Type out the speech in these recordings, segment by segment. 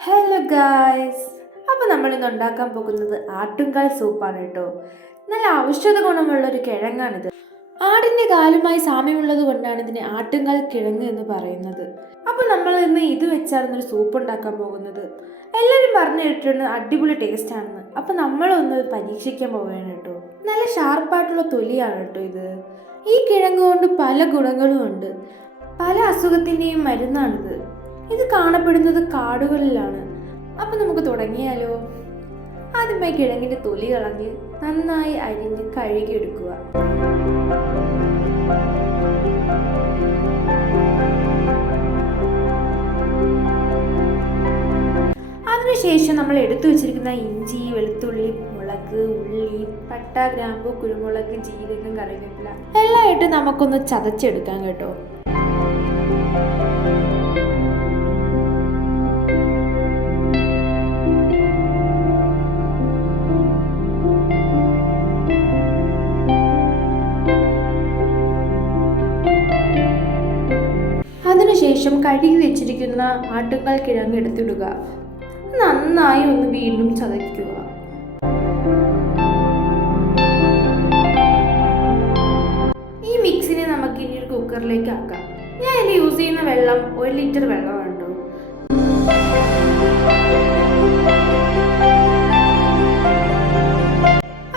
Hello guys അപ്പോൾ നമ്മൾ ഇന്ന് ഉണ്ടാക്കാൻ പോകുന്നത് ആട്ടുംകാൽ സൂപ്പാണ് കേട്ടോ. നല്ല ഔഷധ ഗുണമുള്ള ഒരു കിഴങ്ങാണിത്. ആടിന്റെ കാലുമായി സാമ്യമുള്ളത് കൊണ്ടാണ് ഇതിനെ ആട്ടുംകാൽ കിഴങ്ങ് എന്ന് പറയുന്നത്. അപ്പോൾ നമ്മൾ ഇന്ന് ഇത് വെച്ചാണ് ഒരു സൂപ്പ് ഉണ്ടാക്കാൻ പോകുന്നത്. എല്ലാവരും പറഞ്ഞു കേട്ടിട്ടുണ്ട് അടിപൊളി ടേസ്റ്റ് ആണെന്ന്. അപ്പോൾ നമ്മളൊന്ന് പരീക്ഷിക്കാൻ പോവുകയാണ് കേട്ടോ. നല്ല ഷാർപ്പായിട്ടുള്ള തൊലിയാണ് കേട്ടോ ഇത്. ഈ കിഴങ്ങ് കൊണ്ട് പല ഗുണങ്ങളും ഉണ്ട്. പല അസുഖത്തിന്റെയും മരുന്നാണിത്. ഇത് കാണപ്പെടുന്നത് കാടുകളിലാണ്. അപ്പൊ നമുക്ക് തുടങ്ങിയാലോ? ആദ്യമായി കിഴങ്ങിന്റെ തൊലി കളഞ്ഞ് നന്നായി അരിഞ്ഞ് കഴുകിയെടുക്കുക. അതിനുശേഷം നമ്മൾ എടുത്തു വെച്ചിരിക്കുന്ന ഇഞ്ചി വെളുത്തുള്ളി മുളക് ഉള്ളി പട്ട ഗ്രാമ്പു കുരുമുളക് ജീരകം കറിവേപ്പില എല്ലാം ഇട്ട് നമുക്കൊന്ന് ചതച്ചെടുക്കാം കേട്ടോ. അതിനുശേഷം കഴുകി വെച്ചിരിക്കുന്ന ആട്ടുകാൽ കിഴങ്ങ് എടുത്തിടുക. നന്നായി ഒന്ന് വീണ്ടും ചതയ്ക്കുക. ഈ മിക്സിനെ നമുക്ക് ഇനി ഒരു കുക്കറിലേക്ക് ആക്കാം. ഞാൻ ഇതിൽ യൂസ് ചെയ്യുന്ന വെള്ളം ഒരു ലിറ്റർ വെള്ളമാണ് കേട്ടോ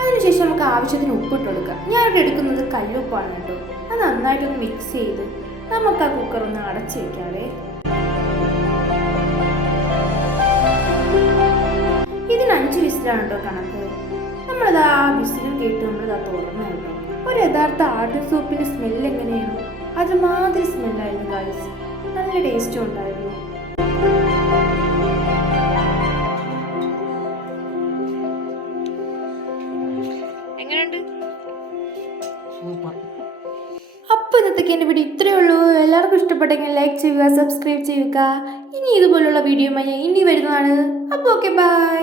അതിനുശേഷം നമുക്ക് ആവശ്യത്തിന് ഉപ്പിട്ട് കൊടുക്കാം. ഞാൻ ഇവിടെ എടുക്കുന്നത് കല്ലുപ്പാണ് കേട്ടോ. അത് നന്നായിട്ടൊന്ന് മിക്സ് ചെയ്ത് നമുക്ക് ആ കുക്കർ ഒന്ന് അടച്ചു വെക്കാവേ. ഇതിന് അഞ്ച് വിസിലാണ് കേട്ടോ കണക്ക്. നമ്മളത് ആ വിസിലും കേട്ട് നമ്മളത് ആ തുറന്നു കേട്ടോ. ഒരു യഥാർത്ഥ ആട്ടർ സൂപ്പിന്റെ സ്മെല്ല് എങ്ങനെയാണ് അതുമാതിരി സ്മെല്ലായിരുന്നു ഗൈസ് നല്ല ടേസ്റ്റും ഉണ്ടായിരുന്നു. എങ്ങനെയുണ്ട്? ഇന്നത്തേക്ക് എന്റെ വീഡിയോ ഇത്രയേ ഉള്ളൂ. എല്ലാവർക്കും ഇഷ്ടപ്പെട്ടെങ്കിൽ ലൈക്ക് ചെയ്യുക സബ്സ്ക്രൈബ് ചെയ്യുക. ഇനി ഇതുപോലുള്ള വീഡിയോ ഞാൻ ഇനി വരുന്നതാണ്. അപ്പോൾ ഓക്കെ ബൈ